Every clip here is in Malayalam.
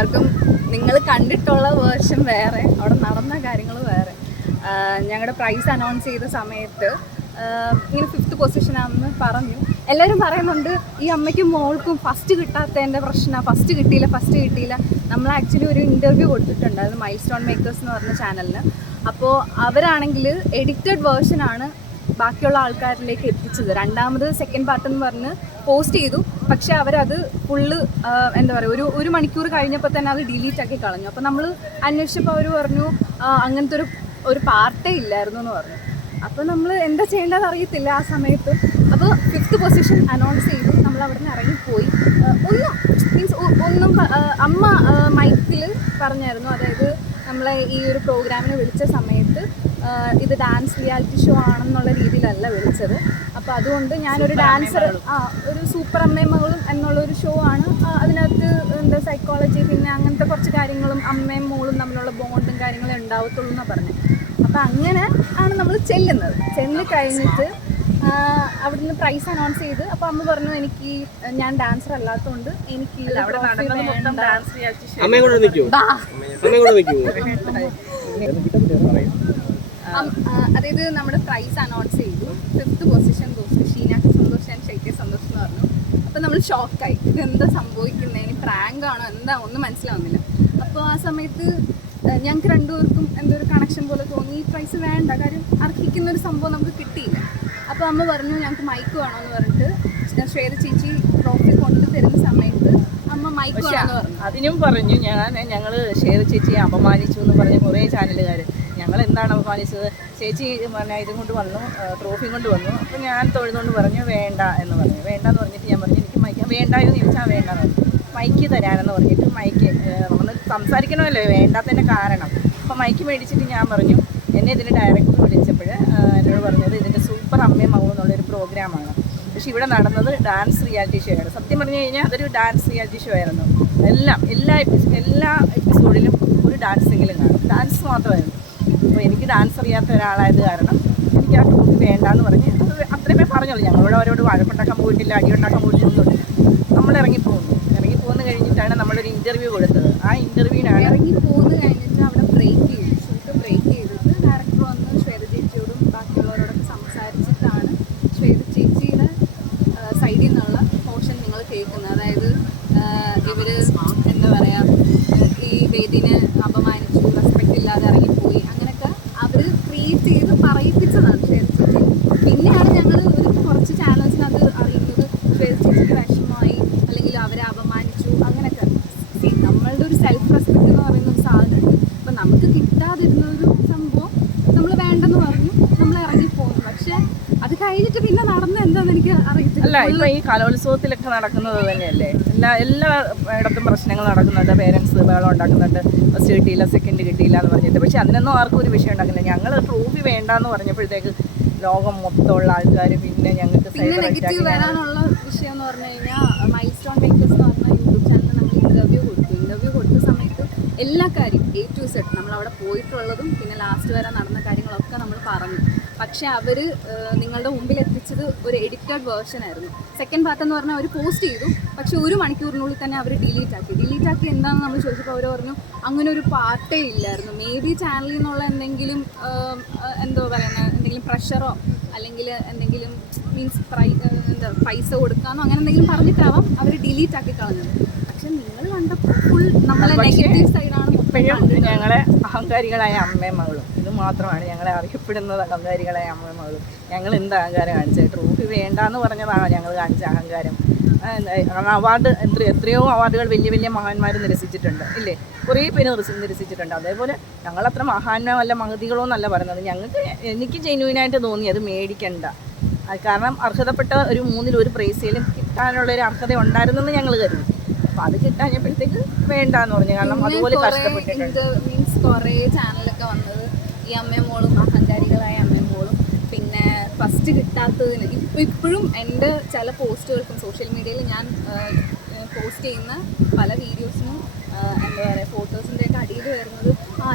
എല്ലാവർക്കും നിങ്ങൾ കണ്ടിട്ടുള്ള വേർഷൻ വേറെ, അവിടെ നടന്ന കാര്യങ്ങൾ വേറെ. ഞങ്ങളുടെ പ്രൈസ് അനൗൺസ് ചെയ്ത സമയത്ത് ഇങ്ങനെ 5th പൊസിഷനാണെന്ന് പറഞ്ഞു. എല്ലാവരും പറയുന്നുണ്ട് ഈ അമ്മയ്ക്കും മോൾക്കും ഫസ്റ്റ് കിട്ടാത്തതിൻ്റെ പ്രശ്നമാണ്, ഫസ്റ്റ് കിട്ടിയില്ല. നമ്മൾ ആക്ച്വലി ഒരു ഇൻ്റർവ്യൂ കൊടുത്തിട്ടുണ്ടായിരുന്നു മൈൽ സ്റ്റോൺ മേക്കേഴ്സ് എന്ന് പറഞ്ഞ ചാനലിന്. അപ്പോൾ അവരാണെങ്കിൽ എഡിറ്റഡ് വേർഷനാണ് ബാക്കിയുള്ള ആൾക്കാരിലേക്ക് എത്തിച്ചത്. രണ്ടാമത് സെക്കൻഡ് പാർട്ട് എന്ന് പറഞ്ഞ് പോസ്റ്റ് ചെയ്തു. പക്ഷേ അവരത് ഫുള്ള് എന്താ പറയുക, ഒരു മണിക്കൂർ കഴിഞ്ഞപ്പോൾ തന്നെ അത് ഡിലീറ്റ് ആക്കി കളഞ്ഞു. അപ്പോൾ നമ്മൾ അന്വേഷിച്ചപ്പോൾ അവർ പറഞ്ഞു അങ്ങനത്തെ ഒരു പാർട്ടേ ഇല്ലായിരുന്നു എന്ന് പറഞ്ഞു. അപ്പോൾ നമ്മൾ എന്താ ചെയ്യേണ്ടത് അറിയത്തില്ല ആ സമയത്ത്. അപ്പോൾ 5th പൊസിഷൻ അനൗൺസ് ചെയ്തു. നമ്മൾ അവിടെ നിന്ന് ഇറങ്ങിപ്പോയി. ഒന്നും അമ്മ മൈക്കിൽ പറഞ്ഞായിരുന്നു, അതായത് നമ്മളെ ഈ ഒരു പ്രോഗ്രാമിന് വിളിച്ച സമയത്ത് ഇത് ഡാൻസ് റിയാലിറ്റി ഷോ ആണെന്നുള്ള രീതിയിലല്ല വിളിച്ചത്. അപ്പോൾ അതുകൊണ്ട് ഞാനൊരു ഡാൻസർ, ഒരു സൂപ്പർ അമ്മയും മകളും എന്നുള്ളൊരു ഷോ ആണ്. അതിനകത്ത് എന്താ സൈക്കോളജി, പിന്നെ അങ്ങനത്തെ കുറച്ച് കാര്യങ്ങളും അമ്മയും മോളും തമ്മിലുള്ള ബോണ്ടും കാര്യങ്ങളും ഉണ്ടാവത്തുള്ളൂ എന്നാണ് പറഞ്ഞത്. അപ്പോൾ അങ്ങനെ ആണ് നമ്മൾ ചെന്ന് കഴിഞ്ഞിട്ട് അവിടുന്ന് പ്രൈസ് അനൗൺസ് ചെയ്ത്. അപ്പോൾ അമ്മ പറഞ്ഞു ഞാൻ ഡാൻസർ അല്ലാത്തതുകൊണ്ട് എനിക്ക് അതായത് നമ്മുടെ പ്രൈസ് അനൗൺസ് ചെയ്തു. 5th പൊസിഷൻ ഷീനാക്ക് സന്തോഷ് ആൻഡ് ഷൈക്കെ സന്തോഷ് എന്ന് പറഞ്ഞു. അപ്പോൾ നമ്മൾ ഷോക്കായി, ഇതെന്താ സംഭവിക്കുന്നത്, ഇനി പ്രാങ്ക് ആണോ എന്താ ഒന്നും മനസ്സിലാവുന്നില്ല. അപ്പോൾ ആ സമയത്ത് ഞങ്ങൾക്ക് രണ്ടുപേർക്കും എന്തൊരു കണക്ഷൻ പോലെ തോന്നി. ഈ പ്രൈസ് വേണ്ട, കാര്യം അർഹിക്കുന്നൊരു സംഭവം നമുക്ക് കിട്ടിയില്ല. അപ്പോൾ അമ്മ പറഞ്ഞു ഞങ്ങൾക്ക് മൈക്ക് വേണമെന്ന് പറഞ്ഞിട്ട് ശ്വേത ചേച്ചി ട്രോഫി കൊണ്ടു തരുന്ന സമയത്ത് അമ്മ മൈക്ക് വേണമെന്ന് പറഞ്ഞു. അതിനും പറഞ്ഞു ഞങ്ങൾ ശ്വേത ചേച്ചിയെ അപമാനിച്ചു എന്ന് പറഞ്ഞ കുറേ ചാനലുകാർ. ഞങ്ങൾ എന്താണ് അപമാനിച്ചത്, ചേച്ചി പറഞ്ഞാൽ ഇതും കൊണ്ട് വന്നു, ട്രോഫി കൊണ്ട് വന്നു. അപ്പോൾ ഞാൻ തൊഴുതുകൊണ്ട് പറഞ്ഞു വേണ്ട എന്ന് പറഞ്ഞിട്ട് ഞാൻ പറഞ്ഞു എനിക്ക് മൈക്ക് വേണ്ടായെന്ന് ചോദിച്ചാൽ വേണ്ടെന്ന് പറഞ്ഞു. മൈക്ക് തരാനെന്ന് പറഞ്ഞിട്ട് മൈക്ക് നമ്മൾ സംസാരിക്കണമല്ലോ വേണ്ടാത്തതിൻ്റെ കാരണം. അപ്പോൾ മൈക്ക് മേടിച്ചിട്ട് ഞാൻ പറഞ്ഞു, എന്നെ ഇതിൻ്റെ ഡയറക്ടർ വിളിച്ചപ്പോൾ എന്നോട് പറഞ്ഞത് ഇതിൻ്റെ സൂപ്പർ അമ്മയും മകളും എന്നുള്ളൊരു പ്രോഗ്രാമാണ്. പക്ഷേ ഇവിടെ നടന്നത് ഡാൻസ് റിയാലിറ്റി ഷോ ആണ്. സത്യം പറഞ്ഞു കഴിഞ്ഞാൽ അതൊരു ഡാൻസ് റിയാലിറ്റി ഷോ ആയിരുന്നു. എല്ലാ എപ്പിസോഡിലും ഒരു ഡാൻസെങ്കിലും കാണും, ഡാൻസ് മാത്രമായിരുന്നു. അപ്പോൾ എനിക്ക് ഡാൻസ് അറിയാത്ത ഒരാളായത് കാരണം എനിക്ക് ആ ട്രോഫി വേണ്ടാന്ന് പറഞ്ഞ് അത്രയുമേ പറഞ്ഞുള്ളൂ. ഞങ്ങളിവിടെ അവരോട് വഴക്കുണ്ടാക്കാൻ പോയിട്ടില്ല, അടിയുണ്ടാക്കാൻ പോയിട്ടൊന്നുമില്ല. നമ്മൾ ഇറങ്ങിപ്പോകുന്നു കഴിഞ്ഞിട്ടാണ് നമ്മളൊരു ഇൻ്റർവ്യൂ കൊടുത്തത്. ആ ഇൻ്റർവ്യൂവിനാണ് ഇറങ്ങിപ്പോകുന്നു കഴിഞ്ഞിട്ട് അവിടെ ഷൂട്ട് ബ്രേക്ക് ചെയ്തിട്ട് ഡയറക്ടർ വന്ന് ശ്വേത ചേച്ചിയോടും ബാക്കിയുള്ളവരോടൊക്കെ സംസാരിച്ചിട്ടാണ് ശ്വേത ചേച്ചിയുടെ സൈഡിൽ നിന്നുള്ള പോർഷൻ നിങ്ങൾ കേൾക്കുന്നത്. അതായത് ഇവർ എന്താ പറയുക, ഈ വേദിനെ അപമാനിച്ചു, റെസ്പെക്റ്റ് ഇല്ലാതെ ഇറങ്ങിപ്പോയി, അങ്ങനെയൊക്കെ അവർ ക്രിയേറ്റ് ചെയ്ത് പറയിപ്പിച്ചതാണ് ശ്വേത ചേച്ചി. പിന്നെയാണ് ഞങ്ങൾ കുറച്ച് ചാനൽസിനത് അറിയുന്നത് ശ്വേത ചേച്ചിക്ക് വിഷമമായി, അല്ലെങ്കിൽ അവരെ അപമാനിച്ചു, അങ്ങനെയൊക്കെ. നമ്മളുടെ ഒരു സെൽഫ് റെസ്പെക്റ്റ് എന്ന് പറയുന്ന ഒരു സാധനമുണ്ട്. അപ്പം നമുക്ക് കിട്ടാതിരുന്നൊരു സംഭവം നമ്മൾ വേണ്ടെന്ന് പറഞ്ഞു, നമ്മൾ ഇറങ്ങിപ്പോകുന്നു. പക്ഷെ അത് കഴിഞ്ഞിട്ട് പിന്നെ നടന്ന എന്താണെന്ന് എനിക്ക് അറിയത്തില്ല. അല്ല, ഇപ്പം ഈ കലോത്സവത്തിലൊക്കെ നടക്കുന്നത് തന്നെയല്ലേ, എല്ലായിടത്തും പ്രശ്നങ്ങൾ നടക്കുന്നുണ്ട്. പേരൻസ് ബഹളം ഉണ്ടാക്കുന്നുണ്ട്, ഫസ്റ്റ് കിട്ടിയില്ല, സെക്കൻഡ് കിട്ടിയില്ല എന്ന് പറഞ്ഞിട്ട്. പക്ഷെ അതിനൊന്നും ആർക്കും ഒരു വിഷയം ഉണ്ടാക്കില്ല. ഞങ്ങൾ ട്രോഫി വേണ്ടാന്ന് പറഞ്ഞപ്പോഴത്തേക്ക് ലോകം മൊത്തമുള്ള ആൾക്കാർ പിന്നെ ഞങ്ങൾക്ക് നെഗറ്റീവ് വരാനുള്ള വിഷയം എന്ന് പറഞ്ഞു കഴിഞ്ഞാൽ മൈൽ സ്റ്റോൺ മേക്കേഴ്സ് എന്ന് പറഞ്ഞ യൂട്യൂബ് ചാനലിൽ നമ്മൾ ഇൻ്റർവ്യൂ കൊടുത്ത സമയത്ത് എല്ലാ കാര്യം A to Z നമ്മളവിടെ പോയിട്ടുള്ളതും പിന്നെ ലാസ്റ്റ് വരെ നടന്ന കാര്യങ്ങളൊക്കെ നമ്മൾ പറഞ്ഞു. പക്ഷെ അവർ നിങ്ങളുടെ മുമ്പിൽ എത്തിച്ചത് ഒരു എഡിറ്റഡ് വേർഷൻ ആയിരുന്നു. സെക്കൻഡ് പാർട്ട് എന്ന് പറഞ്ഞാൽ അവർ പോസ്റ്റ് ചെയ്തു, പക്ഷെ ഒരു മണിക്കൂറിനുള്ളിൽ തന്നെ അവർ ഡിലീറ്റ് ആക്കി. എന്താണെന്ന് നമ്മൾ ചോദിച്ചപ്പോൾ അവർ പറഞ്ഞു അങ്ങനെ ഒരു പാർട്ടേ ഇല്ലായിരുന്നു. മേ ബി ചാനലിൽ നിന്നുള്ള എന്തെങ്കിലും എന്തോ പറയുന്നത്, എന്തെങ്കിലും പ്രഷറോ അല്ലെങ്കിൽ എന്തെങ്കിലും മീൻസ് പൈസ കൊടുക്കാമെന്നോ അങ്ങനെ എന്തെങ്കിലും പറഞ്ഞിട്ടാവാം അവർ ഡിലീറ്റ് ആക്കി കളഞ്ഞത്. പക്ഷെ നിങ്ങൾ കണ്ടപ്പോൾ ഫുൾ നമ്മളെ നെഗറ്റീവ് സൈഡാണ്. ഇപ്പോഴും ഞങ്ങളെ അഹങ്കാരികളായ അമ്മയും മകളും, ഇത് മാത്രമാണ് ഞങ്ങളെ അറിയപ്പെടുന്നത്, അഹങ്കാരികളായ അമ്മയും മകളും. ഞങ്ങൾ എന്ത് അഹങ്കാരം കാണിച്ചത്? ട്രോഫി വേണ്ടാന്ന് പറഞ്ഞതാണോ ഞങ്ങൾ കാണിച്ച അഹങ്കാരം? അവാർഡ് എത്രയോ അവാർഡുകൾ വലിയ വലിയ മഹാന്മാർ നിരസിച്ചിട്ടുണ്ട് ഇല്ലേ, കുറേ പേര് നിരസിച്ചിട്ടുണ്ട്. അതേപോലെ ഞങ്ങളത്ര മഹാനോ അല്ല മഹതികളോ എന്നല്ല പറയുന്നത്. എനിക്ക് ജെന്യൂനായിട്ട് തോന്നി അത് മേടിക്കണ്ട. കാരണം അർഹതപ്പെട്ട ഒരു 3-ൽ 1 പ്രൈസിലും കിട്ടാനുള്ളൊരു അർഹത ഉണ്ടായിരുന്നെന്ന് ഞങ്ങൾ കരുതി. അപ്പോൾ അത് കിട്ടാഞ്ഞപ്പോഴത്തേക്ക് വേണ്ടാന്ന് പറഞ്ഞു. കാരണം അതുപോലെ കഷ്ടപ്പെട്ടിട്ടുണ്ട്. മീൻസ് കുറേ ചാനലൊക്കെ വന്നത് ഈ അമ്മയും മോളും അഹങ്കാരികളായ അമ്മയും മോളും, പിന്നെ ഫസ്റ്റ് കിട്ടാത്തതിന് ഇപ്പോഴും എൻ്റെ ചില പോസ്റ്റുകൾക്കും സോഷ്യൽ മീഡിയയിൽ ഞാൻ പോസ്റ്റ് ചെയ്യുന്ന പല വീഡിയോസിനും എന്താ പറയുക ഫോട്ടോസിൻ്റെയൊക്കെ അടിയിൽ വരുന്നത്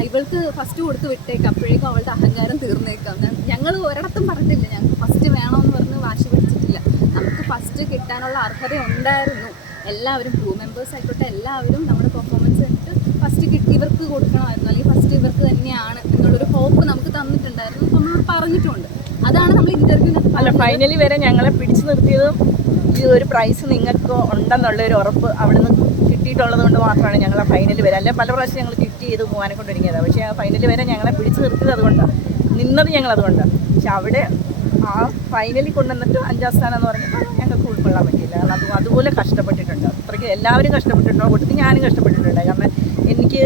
ഇവൾക്ക് ഫസ്റ്റ് കൊടുത്ത് വിട്ടേക്കാം, അപ്പോഴേക്കും അവളുടെ അഹങ്കാരം തീർന്നേക്കാം. ഞങ്ങൾ ഒരിടത്തും പറഞ്ഞിട്ടില്ല ഞങ്ങൾക്ക് ഫസ്റ്റ് വേണമെന്ന് പറഞ്ഞ് വാശി പിടിച്ചിട്ടില്ല. നമുക്ക് ഫസ്റ്റ് കിട്ടാനുള്ള അർഹത ഉണ്ടായിരുന്നു. എല്ലാവരും ക്രൂ മെമ്പേഴ്സ് ആയിക്കോട്ടെ എല്ലാവരും നമ്മുടെ പെർഫോമൻസ് കണ്ടിട്ട് ഫസ്റ്റ് ഇവർക്ക് കൊടുക്കണമായിരുന്നു, അല്ലെങ്കിൽ ഫസ്റ്റ് ഇവർക്ക് തന്നെയാണ് എന്നുള്ളൊരു ഹോപ്പ് നമുക്ക് തന്നിട്ടുണ്ടായിരുന്നു, നമ്മൾ പറഞ്ഞിട്ടുണ്ട്. അതാണ് നമ്മൾ ഇന്റർവ്യൂവിനകത്ത് അല്ല, ഫൈനലി വരെ ഞങ്ങളെ പിടിച്ചു നിർത്തിയതും ഈ ഒരു പ്രൈസ് നിങ്ങൾക്ക് ഉണ്ടെന്നുള്ളൊരു ഉറപ്പ് അവിടെ നിന്ന് കിട്ടിയിട്ടുള്ളത് കൊണ്ട് മാത്രമാണ് ഞങ്ങൾ ആ ഫൈനൽ വരെ. അല്ലെങ്കിൽ പല പ്രാവശ്യം ഞങ്ങൾ കിറ്റ് ചെയ്ത് പോകാനെ കൊണ്ടിരിക്കുന്നത്. പക്ഷേ ആ ഫൈനൽ വരെ ഞങ്ങളെ പിടിച്ചു നിർത്തിയത് അതുകൊണ്ടാണ്, നിന്നത് ഞങ്ങൾ അതുകൊണ്ടാണ്. പക്ഷെ അവിടെ ആ ഫൈനലിൽ കൊണ്ടുവന്നിട്ട് 5ാം സ്ഥാനം എന്ന് പറഞ്ഞപ്പോൾ ഞങ്ങൾക്ക് ഉൾക്കൊള്ളാൻ പറ്റില്ല. കാരണം അതുപോലെ കഷ്ടപ്പെട്ടിട്ടുണ്ട്, അത്രയ്ക്ക് എല്ലാവരും കഷ്ടപ്പെട്ടിട്ടുണ്ടോ കൂട്ടത്തിൽ ഞാനും കഷ്ടപ്പെട്ടിട്ടുണ്ട്. കാരണം എനിക്ക്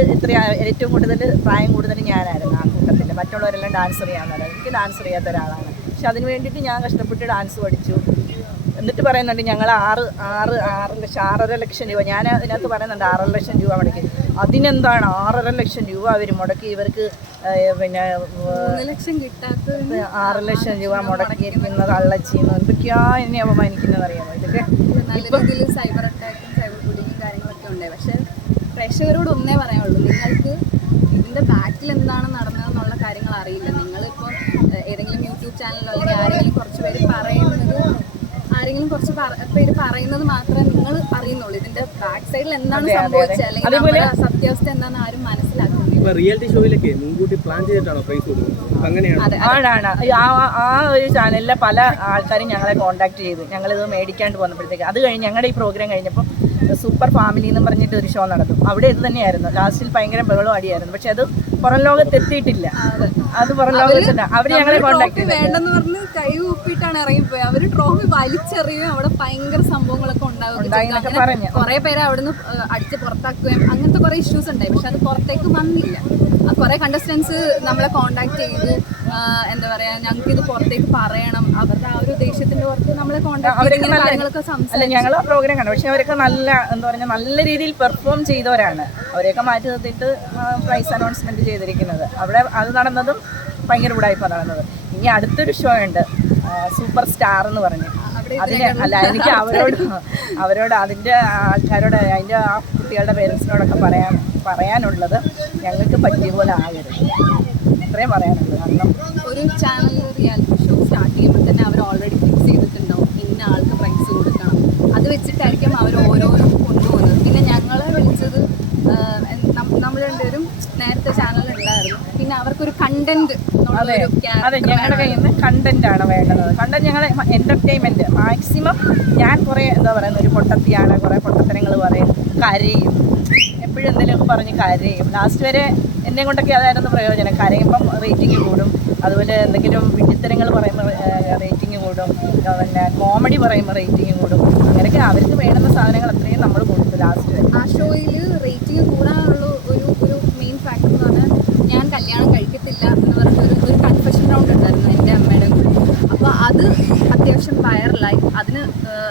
ഏറ്റവും കൂടുതൽ പ്രായം കൂടുതൽ ഞാനായിരുന്നു ആ കൂട്ടത്തിൽ. മറ്റുള്ളവരെല്ലാം ഡാൻസ് അറിയാവുന്നവരാണ്, എനിക്ക് ഡാൻസ് അറിയാത്ത ഒരാളാണ്. പക്ഷെ അതിന് വേണ്ടിയിട്ട് ഞാൻ കഷ്ടപ്പെട്ട് ഡാൻസ് പഠിച്ചു. എന്നിട്ട് പറയുന്നുണ്ട് ഞങ്ങൾ 6.5 ലക്ഷം രൂപ, ഞാൻ അതിനകത്ത് പറയുന്നുണ്ട് 6 ലക്ഷം രൂപ മുടക്കി. അതിനെന്താണ് 6.5 ലക്ഷം രൂപ അവർ മുടക്കി, ഇവർക്ക് പിന്നെ 3 ലക്ഷം കിട്ടാത്തത് 6 ലക്ഷം രൂപ മുടക്കിയിരിക്കുന്നത് അള്ളച്ചിന്ന് എന്തൊക്കെയാ എന്നെ അപമാനിക്കുന്നത് അറിയാമോ? ഇതൊക്കെ നല്ല രീതിയിൽ സൈബർ അറ്റാക്കും സൈബർ ബുള്ളിങ്ങും കാര്യങ്ങളൊക്കെ ഉണ്ടായി. പക്ഷെ പ്രേക്ഷകരോട് ഒന്നേ പറയാനുള്ളൂ, നിങ്ങൾക്ക് ഇതിൻ്റെ ബാക്കിൽ എന്താണ് നടന്നതെന്നുള്ള കാര്യങ്ങൾ അറിയില്ല. നിങ്ങളിപ്പോൾ ഏതെങ്കിലും യൂട്യൂബ് ചാനലിലോ അല്ലെങ്കിൽ ആരെങ്കിലും കുറച്ച് പേര് പറയുന്നത് മാത്രമേ നിങ്ങൾ അറിയുന്നുള്ളൂ. ഇതിന്റെ ബാക്ക് സൈഡിൽ എന്താണ് സംഭവിച്ചത് അല്ലെങ്കിൽ നമ്മുടെ സത്യാവസ്ഥ എന്താണെന്ന് ആരും മനസ്സിലാക്കുന്നില്ല. റിയാലിറ്റി ഷോയിലൊക്കെ മുൻകൂട്ടി പ്ലാൻ ചെയ്തിട്ടാണോ പ്രൈസ് കൊടുക്കുന്നത്? അങ്ങനെയാണ്. ആ ഒരു ചാനലിലെ പല ആൾക്കാരും ഞങ്ങളെ കോൺടാക്ട് ചെയ്തു. ഞങ്ങളിത് മേടിക്കാണ്ട് വന്നപ്പോഴത്തേക്ക് അത് കഴിഞ്ഞ് ഞങ്ങളുടെ ഈ പ്രോഗ്രാം കഴിഞ്ഞപ്പോൾ സൂപ്പർ ഫാമിലി എന്ന് പറഞ്ഞിട്ട് ഒരു ഷോ നടന്നു. അവിടെ ഇത് തന്നെയായിരുന്നു. ലാസ്റ്റിൽ ഭയങ്കര ബഹളം അടിയായിരുന്നു. പക്ഷെ അത് പുറം ലോകത്ത് എത്തിയിട്ടില്ല. അത് പുറം ലോകത്തില്ല. അവർ ഞങ്ങളെ കോൺടാക്ട് ചെയ്തു. വേണ്ടെന്ന് പറഞ്ഞ് കൈ ഉപ്പിട്ടാണ് ഇറങ്ങിപ്പോയി. അവര് ട്രോഫി വലിച്ചെറിയുകയും അവിടെ ഭയങ്കര സംഭവങ്ങളൊക്കെ ഉണ്ടാവുകയൊക്കെ പറഞ്ഞു. കുറെ പേരെ അവിടുന്ന് അടിച്ച് പുറത്താക്കുകയും അങ്ങനത്തെ കുറെ ഇഷ്യൂസ് ഉണ്ടായി. പക്ഷെ അത് പുറത്തേക്ക് വന്നില്ല. കുറെ കണ്ടസ്റ്റൻസ് നമ്മളെ കോൺടാക്ട് ചെയ്ത് എന്താ പറയാ, ഞങ്ങൾക്ക് ഇത് പുറത്തേക്ക് പറയണം, അവരുടെ ആ ഒരു ദേഷ്യത്തിന്റെ പുറത്ത് നമ്മളെ കോൺടാക്ട് കാര്യങ്ങളൊക്കെ സംസാരിച്ചു. ഞങ്ങൾ ആ പ്രോഗ്രാം കണ്ടു. പക്ഷെ അവരൊക്കെ നല്ല രീതിയിൽ പെർഫോം ചെയ്തവരാണ്. അവരെയൊക്കെ മാറ്റി നിർത്തിയിട്ട് പ്രൈസ് അനൗൺസ്മെന്റ് ചെയ്തിരിക്കുന്നത്. അവിടെ അത് നടന്നതും ഭയങ്കര ഉടായ്പ നടന്നത്. ഇനി അടുത്തൊരു ഷോ ഉണ്ട്, സൂപ്പർ സ്റ്റാർ എന്ന് പറഞ്ഞ്. എനിക്ക് അവരോട് അതിൻ്റെ ആൾക്കാരോട് അതിൻ്റെ ആ കുട്ടികളുടെ പേരൻസിനോടൊക്കെ പറയാനുള്ളത് ഞങ്ങൾക്ക് പറ്റിയ പോലെ ആകരുത്, ഇത്രയും പറയാനുള്ളത്. കാരണം ഒരു ചാനലിൽ റിയാലിറ്റി ഷോ സ്റ്റാർട്ട് ചെയ്യുമ്പോൾ തന്നെ അവർ ഓൾറെഡി ഫിക്സ് ചെയ്തിട്ടുണ്ടാവും ഇന്ന ആൾക്ക് പ്രൈസ് കൊടുക്കണം. അത് വെച്ചിട്ടായിരിക്കും അവർ ഓരോന്നും കൊണ്ടുപോകുന്നത്. പിന്നെ ഞങ്ങളെ വിളിച്ചത് നമ്മൾ രണ്ടുപേരും നേരത്തെ ചാനലുണ്ടായിരുന്നു. പിന്നെ അവർക്കൊരു കണ്ടന്റ്, അതെ ഞങ്ങളുടെ കയ്യിൽ നിന്ന് കണ്ടന്റ് ആണ് വേണ്ടത്. കണ്ടന്റ് ഞങ്ങൾ എന്റർടൈൻമെന്റ് മാക്സിമം. ഞാൻ കുറേ എന്താ പറയുന്നത്, ഒരു പൊട്ടത്തിയാണ്, കുറേ പൊട്ടത്തരങ്ങൾ പറയും, കരയും, എപ്പോഴും എന്തെങ്കിലും പറഞ്ഞ് കരയും. ലാസ്റ്റ് വരെ എന്നെ കൊണ്ടൊക്കെ അതായിരുന്നു പ്രയോജനം. കരയുമ്പം റേറ്റിംഗ് കൂടും, അതുപോലെ എന്തെങ്കിലും വിഡിത്തരങ്ങൾ പറയുമ്പോൾ റേറ്റിംഗ് കൂടും, പിന്നെ കോമഡി പറയുമ്പോൾ റേറ്റിംഗ് കൂടും. അങ്ങനെയൊക്കെ അവർക്ക് വേണ്ടുന്ന സാധനങ്ങൾ അത്രയും നമ്മൾ കൊടുത്തു ലാസ്റ്റ് വരെ. ആ ഷോയിൽ റേറ്റിംഗ് കൂടാനുള്ള ഒരു മെയിൻ ഫാക്ടർ എന്ന് പറഞ്ഞാൽ ഞാൻ കല്യാണം കഴിക്കത്തില്ല എന്ന് പറഞ്ഞൊരു കൺഫെഷൻ റൗണ്ട് ഉണ്ടായിരുന്നു എൻ്റെ അമ്മയുടെ കൂടെ. അപ്പോൾ അത് അത്യാവശ്യം വൈറലായി, അതിന്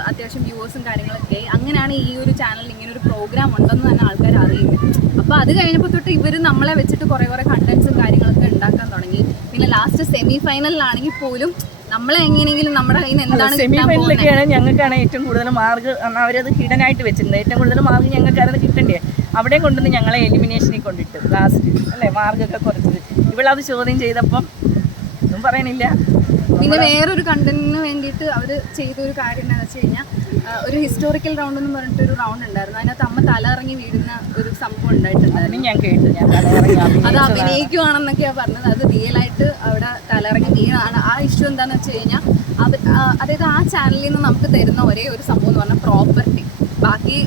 അത്യാവശ്യം വ്യൂവേഴ്സും കാര്യങ്ങളൊക്കെ. അങ്ങനെയാണ് ഈ ഒരു ചാനലിൽ ഇങ്ങനെ ഒരു പ്രോഗ്രാം ഉണ്ടെന്ന് തന്നെ ആൾക്കാർ അറിയുന്നത്. അപ്പോൾ അത് കഴിഞ്ഞപ്പോൾ തൊട്ട് ഇവർ നമ്മളെ വെച്ചിട്ട് കുറേ കണ്ടന്റ്സും കാര്യങ്ങളൊക്കെ ഉണ്ടാക്കാൻ തുടങ്ങി. പിന്നെ ലാസ്റ്റ് സെമി ഫൈനലിലാണെങ്കിൽ പോലും നമ്മളെ എങ്ങനെയെങ്കിലും നമ്മുടെ കയ്യിൽ നിന്ന് എന്താണ് സെമി ഫൈനലൊക്കെയാണ് ഞങ്ങൾക്കാണ് ഏറ്റവും കൂടുതൽ മാർക്ക്. അവരത് ഹിഡനായിട്ട് വെച്ചിട്ടുണ്ട്. ഏറ്റവും കൂടുതൽ മാർക്ക് ഞങ്ങൾക്കത് കിട്ടണ്ടേ, അവിടെ കൊണ്ടുവന്ന് ഞങ്ങളെ എലിമിനേഷനിൽ കൊണ്ടിട്ട് ലാസ്റ്റ് അല്ലേ മാർക്കൊക്കെ കുറച്ചത്. ഇവളത് ചോദ്യം ചെയ്തപ്പം ഒന്നും പറയണില്ല. പിന്നെ വേറൊരു കണ്ടന്റിന് വേണ്ടിയിട്ട് അവർ ചെയ്തൊരു കാര്യം എന്താണെന്ന് വെച്ച് കഴിഞ്ഞാൽ, ഒരു ഹിസ്റ്റോറിക്കൽ റൗണ്ട് എന്ന് പറഞ്ഞിട്ടൊരു റൗണ്ട് ഉണ്ടായിരുന്നു. അതിനകത്ത് അമ്മ തലയിറങ്ങി വീഴുന്ന ഒരു സംഭവം ഉണ്ടായിട്ടുണ്ടായിരുന്നു. ഞാൻ കേട്ടു, അത് അഭിനയിക്കുവാണെന്നൊക്കെയാണ് പറഞ്ഞത്. അത് റിയലായിട്ട് അവിടെ തലയിറങ്ങി വീണാണ്. ആ ഇഷ്യൂ എന്താണെന്ന് വെച്ച് കഴിഞ്ഞാൽ, അതായത് ആ ചാനലിൽ നിന്ന് നമുക്ക് തരുന്ന ഒരേ ഒരു സംഭവം എന്ന് പറഞ്ഞാൽ പ്രോപ്പർട്ടി. ബാക്കി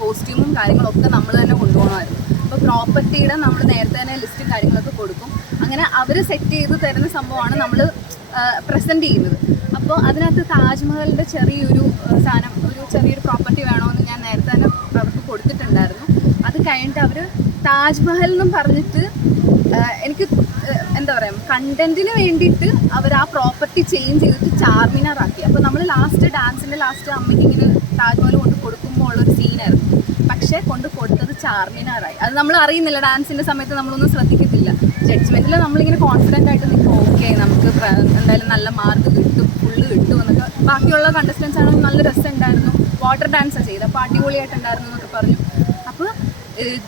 കോസ്റ്റ്യൂമും കാര്യങ്ങളൊക്കെ നമ്മൾ തന്നെ കൊണ്ടുപോകണമായിരുന്നു. അപ്പോൾ പ്രോപ്പർട്ടിയുടെ നമ്മൾ നേരത്തെ തന്നെ ലിസ്റ്റും കാര്യങ്ങളൊക്കെ കൊടുക്കും. അങ്ങനെ അവർ സെറ്റ് ചെയ്ത് തരുന്ന സംഭവമാണ് നമ്മൾ പ്രസൻറ്റ് ചെയ്യുന്നത്. അപ്പോൾ അതിനകത്ത് താജ്മഹലിൻ്റെ ചെറിയൊരു സാധനം, ചെറിയൊരു പ്രോപ്പർട്ടി വേണമെന്ന് ഞാൻ നേരത്തെ തന്നെ അവർക്ക് കൊടുത്തിട്ടുണ്ടായിരുന്നു. അത് കഴിഞ്ഞിട്ട് അവർ താജ്മഹൽ എന്നും പറഞ്ഞിട്ട് എനിക്ക് എന്താ പറയുക, കണ്ടന്റിന് വേണ്ടിയിട്ട് അവർ ആ പ്രോപ്പർട്ടി ചേഞ്ച് ചെയ്തിട്ട് ചാർമിനാർ ആക്കി. അപ്പോൾ നമ്മൾ ലാസ്റ്റ് ഡാൻസിൻ്റെ ലാസ്റ്റ് അമ്മയ്ക്ക് ഇങ്ങനെ താജ്മഹൽ കൊണ്ട് കൊടുക്കുമ്പോൾ ഉള്ളൊരു സീനായിരുന്നു. പക്ഷേ കൊണ്ട് കൊടുത്തത് ചാർമിനാറായി. അത് നമ്മൾ അറിയുന്നില്ല, ഡാൻസിൻ്റെ സമയത്ത് നമ്മളൊന്നും ശ്രദ്ധിക്കത്തില്ല. ജഡ്ജ്മെൻറ്റിൽ നമ്മളിങ്ങനെ കോൺഫിഡൻ്റ് ആയിട്ട് നിൽക്കും, ഓക്കെ നമുക്ക് എന്തായാലും നല്ല മാർക്ക് കിട്ടും, ഫുള്ള് കിട്ടും എന്നൊക്കെ. ബാക്കിയുള്ള കണ്ടസ്റ്റൻസ് ആണെങ്കിൽ നല്ല രസമുണ്ടായിരുന്നു, വാട്ടർ ഡാൻസാണ് ചെയ്ത്, അപ്പോൾ അടിപൊളിയായിട്ടുണ്ടായിരുന്നു എന്നൊക്കെ പറഞ്ഞു. അപ്പോൾ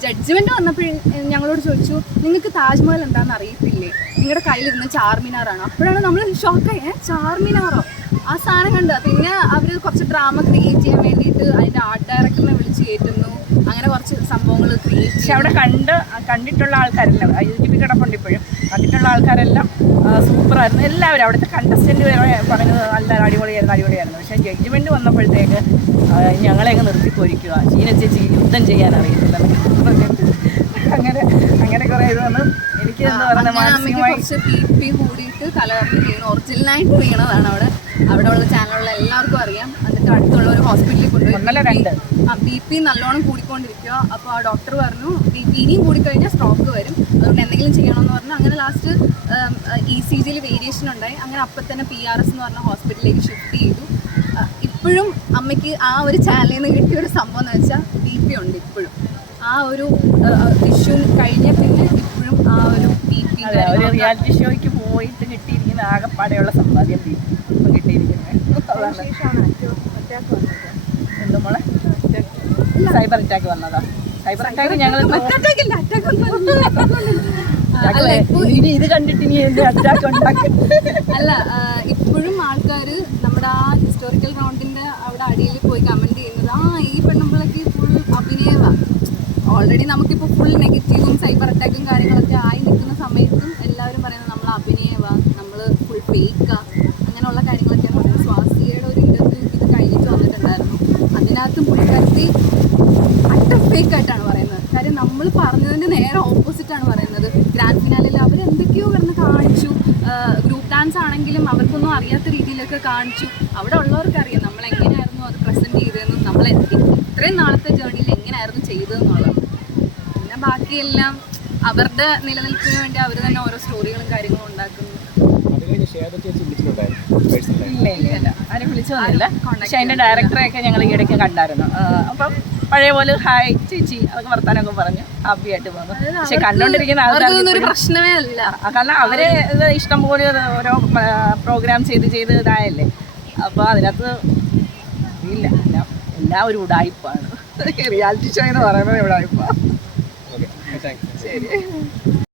ജഡ്ജ്മെൻറ്റ് വന്നപ്പോഴും ഞങ്ങളോട് ചോദിച്ചു, നിങ്ങൾക്ക് താജ്മഹൽ എന്താണെന്ന് അറിയത്തില്ലേ, നിങ്ങളുടെ കയ്യിലിരുന്ന് ചാർമിനാറാണ്. അപ്പോഴാണ് നമ്മൾ ഷോക്കായി, ചാർമിനാറോ? ആ സാധനം കണ്ട പിന്നെ അവർ കുറച്ച് ഡ്രാമ ക്രിയേറ്റ് ചെയ്യാൻ വേണ്ടിയിട്ട് അതിൻ്റെ ആർട്ട് ഡയറക്ടറിനെ വിളിച്ച് കയറ്റുന്നു, അങ്ങനെ കുറച്ച് സംഭവങ്ങൾ ക്രിയേറ്റ് പക്ഷെ അവിടെ കണ്ടിട്ടുള്ള ആൾക്കാരെല്ലാം യൂട്യൂബിൽ കിടപ്പുണ്ട് ഇപ്പോഴും, കണ്ടിട്ടുള്ള ആൾക്കാരെല്ലാം സൂപ്പറായിരുന്നു. എല്ലാവരും അവിടുത്തെ കണ്ടസ്റ്റൻറ്റ് വരെ പറഞ്ഞത് നല്ല അടിപൊളിയായിരുന്നു. പക്ഷേ ജഡ്ജ്മെൻറ്റ് വന്നപ്പോഴത്തേക്ക് ഞങ്ങളെ അങ്ങ് നിർത്തിപ്പോയിരിക്കുക, ചീന ചേച്ചി യുദ്ധം ചെയ്യാൻ അറിയത്തില്ല അങ്ങനെ കുറേ ഇത് വന്നു. എനിക്ക് എന്താ പറയുക, മാനസികമായി കുറച്ച് ബി കൂടിയിട്ട് തലകറങ്ങി വീണു. ഒറിജിനലായിട്ട് വീണതാണ് അവിടെ ഉള്ള ചാനലുള്ള എല്ലാവർക്കും അറിയാം. എന്നിട്ട് അടുത്തുള്ള ഒരു ഹോസ്പിറ്റലിൽ കൊണ്ടുപോയി BP നല്ലോണം കൂടിക്കൊണ്ടിരിക്കുക. അപ്പോൾ ആ ഡോക്ടർ പറഞ്ഞു BP ഇനിയും കൂടിക്കഴിഞ്ഞാൽ സ്ട്രോക്ക് വരും, അതുകൊണ്ട് എന്തെങ്കിലും ചെയ്യണമെന്ന് പറഞ്ഞു. അങ്ങനെ ലാസ്റ്റ് ECGയിൽ വേരിയേഷൻ ഉണ്ടായി. അങ്ങനെ അപ്പം തന്നെ PRS എന്ന് പറഞ്ഞ ഹോസ്പിറ്റലിലേക്ക് ഷിഫ്റ്റ് ചെയ്തു. ഇപ്പോഴും അമ്മയ്ക്ക് ആ ഒരു ചാനലിൽ നിന്ന് കിട്ടിയ ഒരു സംഭവം എന്ന് വെച്ചാൽ BP ഉണ്ട് ഇപ്പോഴും. ആ ഒരു ഇഷ്യൂ കഴിഞ്ഞ പിന്നെ ഇപ്പോഴും ആ ഒരു BP ഒരു റിയാലിറ്റി ഷോയ്ക്ക് പോയിട്ട് കിട്ടിയിരിക്കുന്ന ആകെപ്പാടെയുള്ള സമ്പാദ്യം കിട്ടിയിരിക്കുന്നത് എന്തുമോളെ സൈബർ അറ്റാക്ക് വന്നതാ. സൈബർ അറ്റാക്ക് ഞങ്ങൾ ഇനി ഇത് കണ്ടിട്ട് ഇനി എന്ത് അറ്റാക്ക് ഉണ്ടാക്കും. അല്ല, ഇപ്പോഴും ആൾക്കാർ നമ്മുടെ ആ ഹിസ്റ്റോറിക്കൽ ഗ്രൗണ്ടിന്റെ അവിടെ അടിയിൽ പോയി കമന്റ് ചെയ്യുന്നത് ഈ പെണ്ണുമ്പിളക്ക് ഫുൾ അഭിനയമാണ്. ഓൾറെഡി നമുക്കിപ്പോൾ ഫുൾ നെഗറ്റീവും സൈബർ അറ്റാക്കും കാര്യങ്ങളൊക്കെ ആയി നിൽക്കുന്ന സമയത്തും എല്ലാവരും പറയുന്നത് നമ്മൾ അഭിനയമാണ്, നമ്മൾ ഫുൾ ഫേക്കാ, അങ്ങനെയുള്ള കാര്യങ്ങളൊക്കെയാണ് പറയുന്നത്. സ്വാസികയുടെ ഒരു ഇന്റർവ്യൂ ഇത് കഴിഞ്ഞിട്ട് വന്നിട്ടുണ്ടായിരുന്നു. അതിനകത്തും പുള്ളിക്കാരത്തി അട്ട ഫേക്കായിട്ടാണ് പറയുന്നത്. കാര്യം നമ്മൾ പറഞ്ഞതിൻ്റെ നേരെ ഓപ്പോസിറ്റാണ് പറയുന്നത്. ഗ്രാൻഡ് ഫിനാലിൽ അവരെന്തൊക്കെയോ കിടന്ന് കാണിച്ചു, ഗ്രൂപ്പ് ഡാൻസ് ആണെങ്കിലും അവർക്കൊന്നും അറിയാത്ത രീതിയിലൊക്കെ കാണിച്ചു. അവിടെ ഉള്ളവർക്ക് അറിയാം നമ്മൾ എങ്ങനെയായിരുന്നു അത് പ്രസൻറ്റ് ചെയ്തതെന്നും നമ്മൾ ഇത്രയും നാളത്തെ ജേർണിയിൽ എങ്ങനെയായിരുന്നു ചെയ്തതെന്നുള്ളത്. പിന്നെ ബാക്കിയെല്ലാം അവരുടെ നിലനിൽപ്പിന് വേണ്ടി അവർ തന്നെ ഓരോ സ്റ്റോറികളും കാര്യങ്ങളും ഉണ്ടാക്കുന്നു. ഇല്ല ആരും വിളിച്ചു വന്നില്ല. പക്ഷെ അതിൻ്റെ ഡയറക്ടറെയൊക്കെ ഞങ്ങൾ ഈയിടയ്ക്ക് കണ്ടായിരുന്നു. അപ്പം പഴയ പോലെ ഹായ് ചേച്ചി അതൊക്കെ വർത്താനൊക്കെ പറഞ്ഞു ഹാപ്പി ആയിട്ട് പോകുന്നു. പക്ഷെ കണ്ടോണ്ടിരിക്കുന്ന ആൾക്കാർക്ക് പ്രശ്നമേ അല്ല, കാരണം അവര് ഇത് ഇഷ്ടംപോലെ ഓരോ പ്രോഗ്രാം ചെയ്ത് ഇതായല്ലേ. അപ്പോൾ അതിനകത്ത് ഇല്ല, എല്ലാം ഒരു ഉടായിപ്പാണ്. റിയാലിറ്റി ഷോ എന്ന് പറയുന്നത് ഉടായിപ്പാണ്. ശരി.